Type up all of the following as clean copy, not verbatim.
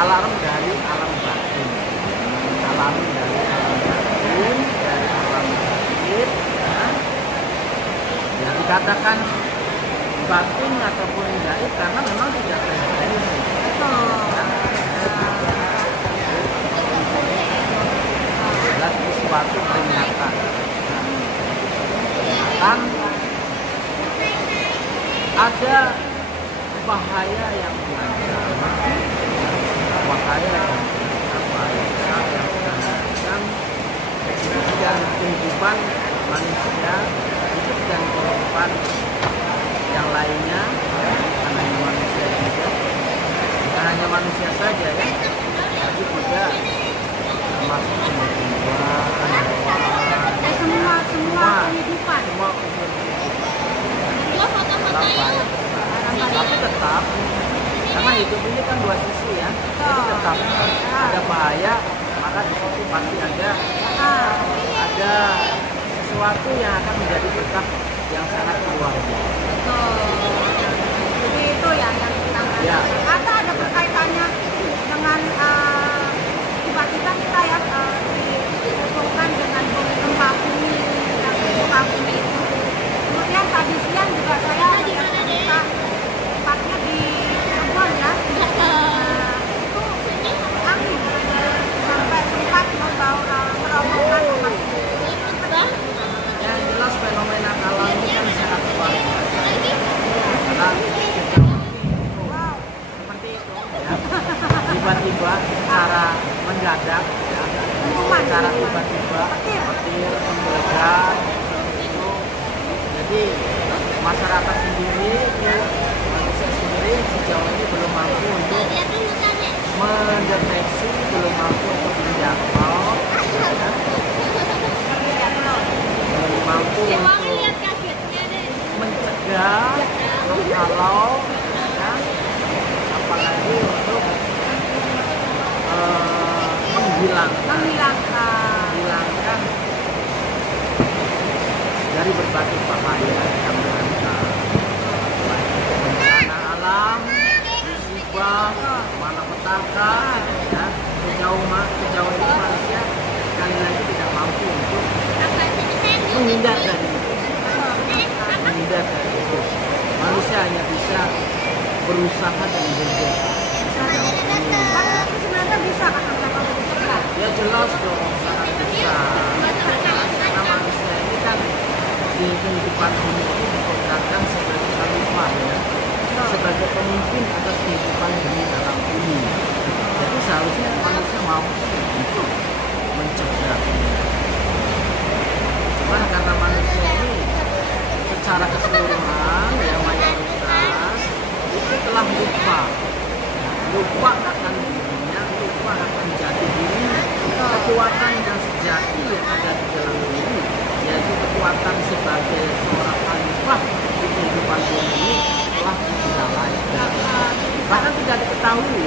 alarm dari alam batin, alarm dari alam batin, dari alam gaib. Ya, dikatakan batin ataupun gaib karena memang tidak terdeteksi. Jelas suatu peringatan. Ada bahaya yang mengancam, bahaya yang mengancam dan kehidupan manusia, hidup dan kehidupan yang lainnya, bukan hanya manusia juga, bukan hanya manusia saja ya, tapi juga termasuk tumbuh-tumbuhan, semua kehidupan. Tapi tetap, karena hidup ini kan dua sisi ya, jadi tetap ada bahaya, maka di situ pasti ada sesuatu yang akan menjadi berkah yang sangat luar biasa. Jadi itu yang kita ya. Atau ada berkaitannya dengan tiba-tiba kita ya dihubungkan dengan gempa bumi, gempa bumi itu. Kemudian tadi siang juga saya lihat berita tempatnya di Cirebon ya. Itu angin sampai sempat merobohkan rumah. Yang jelas fenomena alam ini kan sangat luar biasa. Karena seperti itu ya, tiba-tiba secara mendadak ya, secara tiba-tiba petir meledak itu. Jadi masyarakat sendiri ya, manusia sendiri sejauh ini belum mampu untuk mendeteksi, belum mampu untuk menjangkau ya, belum mampu untuk mencegah kalau ya, apalagi untuk menghilangkan dari berbagai bahaya yang mengancam, baik itu bencana alam, musibah, malapetaka, ya, sejauh ini manusia sekali lagi tidak mampu untuk menghindar dari itu. Manusia hanya bisa berusaha dan berdoa. Tapi sebenarnya bisa kan mereka berusaha? Ya jelas dong, sangat bisa. Karena manusia ini kan di kehidupan bumi ini dikodratkan sebagai khalifah ya, sebagai pemimpin atas kehidupan bumi dalam bumi. Jadi seharusnya manusia mampu untuk mencegah. Cuman karena manusia ini secara keseluruhan ya mayoritas itu telah lupa akan dirinya, lupa akan jati diri, kekuatan yang sejati yang ada di dalam diri, yaitu kekuatan sebagai seorang khalifah di kehidupan bumi ini telah dilalaikan, bahkan tidak diketahui.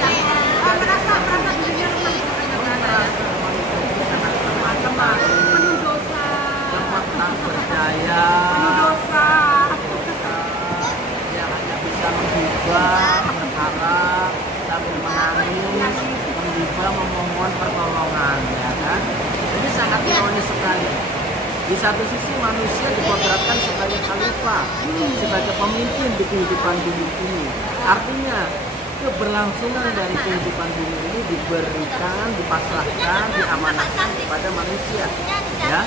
Merasa dirinya lemah, sangat lemah, penuh dosa, gampang tak berdaya, yang hanya bisa menghibah, berharap, sambil menangis, menghibah, memohon pertolongan, ya kan? Jadi sangat ironis sekali. Di satu sisi manusia dikodratkan sebagai khalifah, sebagai pemimpin di kehidupan bumi ini. Artinya keberlangsungan dari kehidupan bumi ini diberikan, dipasrahkan, diamanahkan kepada manusia, ya.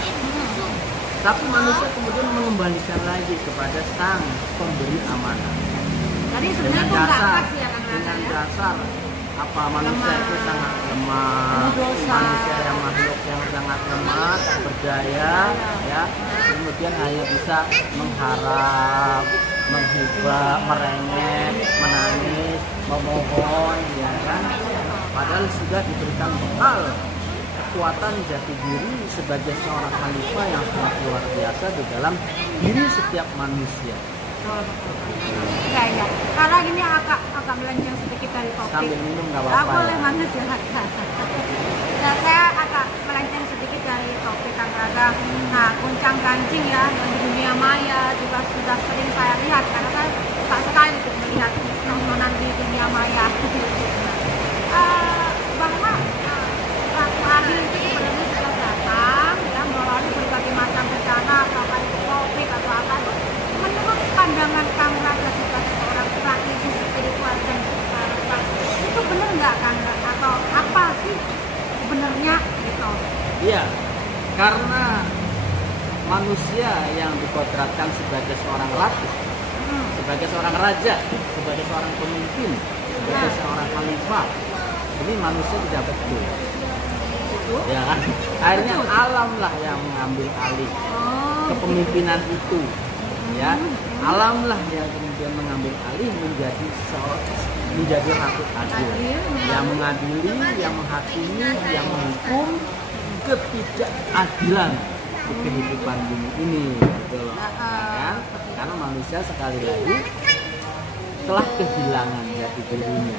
Tapi manusia kemudian mengembalikan lagi kepada sang pemberi amanah. Jadi Dengan sebenarnya dengan dasar apa manusia itu sangat lemah, manusia yang makhluk yang sangat lemah, tak berdaya, ya. Kemudian hanya bisa mengharap, menghibah, merengek, menangis, memohon, ya kan? Padahal sudah diberikan bekal kekuatan jati diri sebagai seorang khalifah yang sangat luar biasa di dalam diri setiap manusia. Ya. Karena ini agak melenceng sedikit dari topik. Sambil minum nggak apa-apa. Boleh banget ya. Nah, saya agak melenceng sedikit dari topik Kang Raga. Nah, kuncang kancing ya yang di dunia maya juga sudah sering saya lihat karena saya suka sekali melihat tontonan di dunia maya. bahwa Ratu Adil itu sebenarnya sudah datang ya melalui berbagai macam bencana apakah itu COVID atau apa itu. Menurut pandangan Kang Raga sebagai seorang praktisi spiritual dan itu benar nggak Kang? Atau apa sih sebenarnya gitu? Iya, karena manusia yang dikodratkan sebagai seorang ratu, sebagai seorang raja, sebagai seorang pemimpin, sebagai seorang khalifah, ini manusia tidak betul. Ya kan? Akhirnya alam lah yang mengambil alih kepemimpinan itu. Ya, alam lah yang kemudian mengambil alih menjadi ratu adil, yang mengadili, yang menghakimi, yang menghukum ketidakadilan di kehidupan bumi ini, gitu loh. Ya, karena manusia sekali lagi telah kehilangan jati dirinya.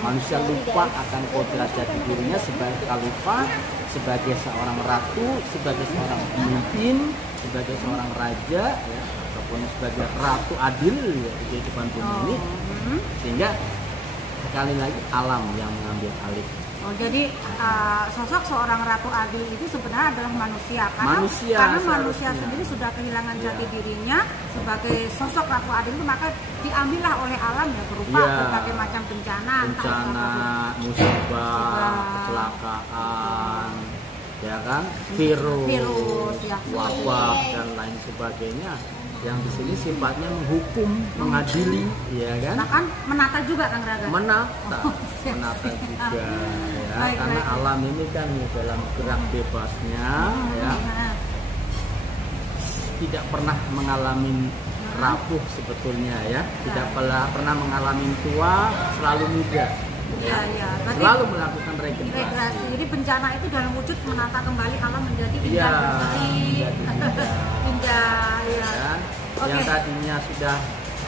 Manusia lupa akan kodrat jati dirinya sebagai khalifah, sebagai seorang ratu, sebagai seorang pemimpin, sebagai seorang raja, ya, ataupun sebagai ratu adil ya, di kehidupan bumi ini, sehingga sekali lagi alam yang mengambil alih. Oh, jadi sosok seorang Ratu Adil itu sebenarnya adalah manusia karena manusia sendiri sudah kehilangan jati dirinya sebagai sosok Ratu Adil itu, maka diambillah oleh alam ya berupa berbagai macam bencana, musibah, kecelakaan, ya kan, virus ya, wabah dan lain sebagainya. Yang di sini sifatnya menghukum, mengadili, ya kan? Bahkan menata juga Kang Raga. Menata juga, ya. Karena alam ini kan dalam gerak bebasnya, ya, tidak pernah mengalami rapuh sebetulnya, ya. Tidak pernah mengalami tua, selalu muda. Ya, selalu melakukan regenerasi. Jadi bencana itu dalam wujud menata kembali alam menjadi indah, indah, ya. Yang tadinya sudah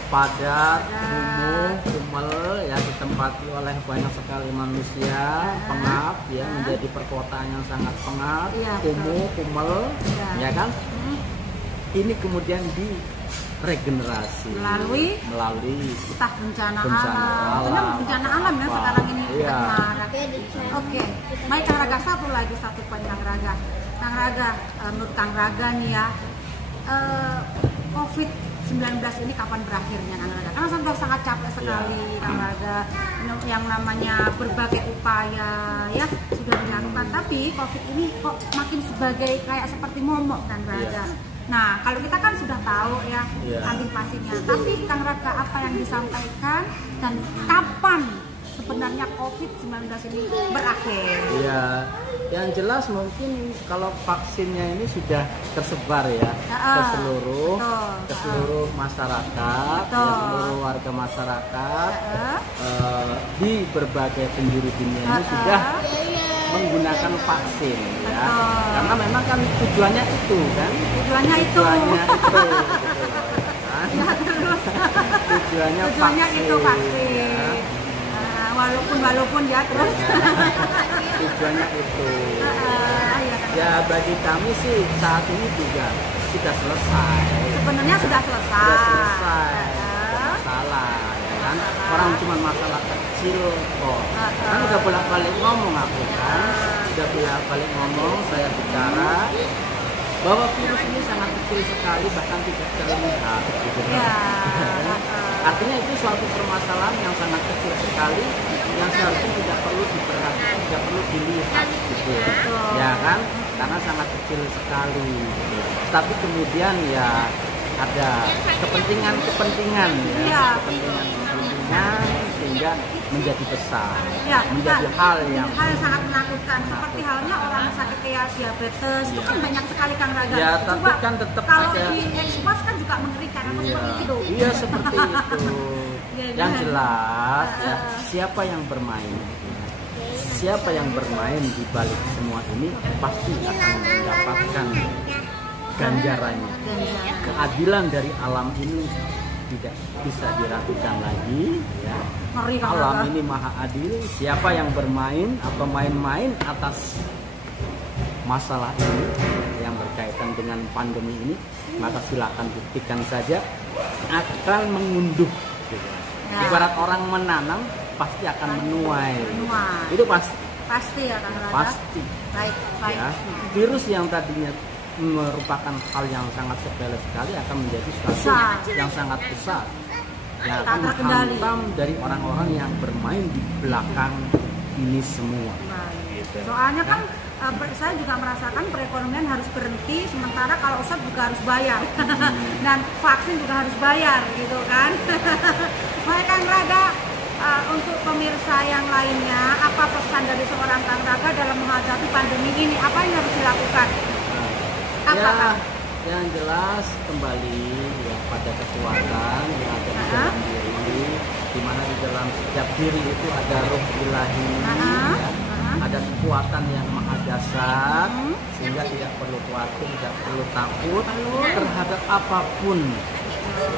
padat, kumuh, kumel, ya, ditempati oleh banyak sekali manusia, pengap, ya, menjadi perkotaan yang sangat pengap, kumuh, kumel, ya kan? Ini kemudian regenerasi melalui entah bencana alam. Bencana alam ya sekarang ini marak. Oke. Baik Kang Raga, satu poin Kang Raga. Kang Raga, menurut Kang Raga nih ya, COVID-19 ini kapan berakhirnya Kang Raga? Karena sudah sangat capek sekali Kang Raga, yang namanya berbagai upaya ya sudah dilakukan, tapi COVID ini kok makin sebagai kayak seperti momok Kang Raga. Nah, kalau kita kan sudah tahu ya antisipasinya, tapi Kang Raga apa yang disampaikan dan kapan sebenarnya COVID-19 ini berakhir? Ya, yang jelas mungkin kalau vaksinnya ini sudah tersebar ya ke seluruh masyarakat, ya, seluruh warga masyarakat di berbagai penjuru dunia ini sudah menggunakan vaksin, ya. Karena memang kan tujuannya itu kan. Tujuannya itu vaksin. Ya. Walaupun ya terus. Tujuannya itu. Ya bagi kami sih saat ini juga sudah selesai. Sebenarnya sudah selesai. Salah. Kan? Orang cuma masalah kecil kok. Kan udah bolak-balik ngomong aku kan, udah bolak-balik ngomong, saya bicara bahwa virus ini sangat kecil sekali, bahkan tidak terlihat. Gitu. Artinya itu suatu permasalahan yang sangat kecil sekali, yang seharusnya tidak perlu diperhatikan, tidak perlu dilihat, gitu. Ya kan? Karena sangat kecil sekali. Gitu. Tapi kemudian ya ada kepentingan ya, kepentingan sehingga menjadi besar, menjadi hal yang sangat menakutkan. Seperti halnya orang sakit kayak diabetes itu kan banyak sekali Kang Raga. Ya, tapi kan tetap kalau ada. Di ekspos kan juga mengerikan, seperti itu. Iya seperti itu. Yang jelas ya, siapa yang bermain? Siapa yang bermain di balik semua ini pasti akan mendapatkan ganjarannya. Keadilan dari alam ini tidak bisa diragukan lagi, ya. Alam ini maha adil. Siapa yang bermain atau main-main atas masalah ini yang berkaitan dengan pandemi ini, maka silakan buktikan saja akan mengunduh. Ibarat orang menanam, pasti akan menuai. Menuai. Itu pasti. Pasti ya Kang Raga. Pasti. Baik, baik. Ya. Virus yang tadinya merupakan hal yang sangat sepele sekali akan menjadi sesuatu yang sangat besar yang akan menghantam dari orang-orang yang bermain di belakang ini semua. Baik. Soalnya kan saya juga merasakan perekonomian harus berhenti, sementara kalau Ustadz juga harus bayar dan vaksin juga harus bayar gitu kan. Baik Kang Raga, untuk pemirsa yang lainnya, apa pesan dari seorang Kang Raga dalam menghadapi pandemi ini? Apa yang harus dilakukan? Ya, yang jelas kembali ya pada kekuatan yang ada di dalam diri, di mana di dalam setiap diri itu ada ruh ilahi, ya. Ada kekuatan yang maha dasar, sehingga tidak perlu khawatir, tidak perlu takut terhadap apapun,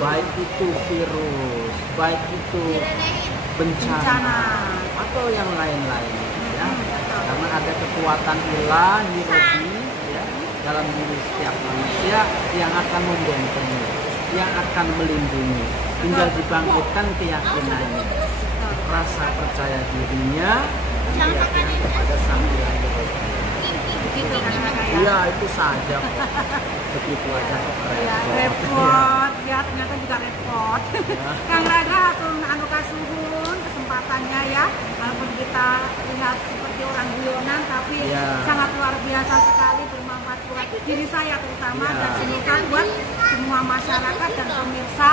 baik itu virus, baik itu bencana atau yang lain-lain, ya. Karena ada kekuatan ilahi ya, dalam diri setiap manusia yang akan membentengi, yang akan melindungi. Tinggal dibangkitkan keyakinannya, rasa percaya dirinya, keyakinan kepada Sang Ilahi. Begitu kan Raga ya? Iya, itu saja. Begitu aja. Ya, repot. Ya, ternyata juga repot. Kang Raga hatur anu kasuhun kesempatannya ya. Walaupun kita lihat seperti orang guyonan, tapi sangat luar biasa sekali, bermanfaat buat diri saya terutama dan semoga buat semua masyarakat dan pemirsa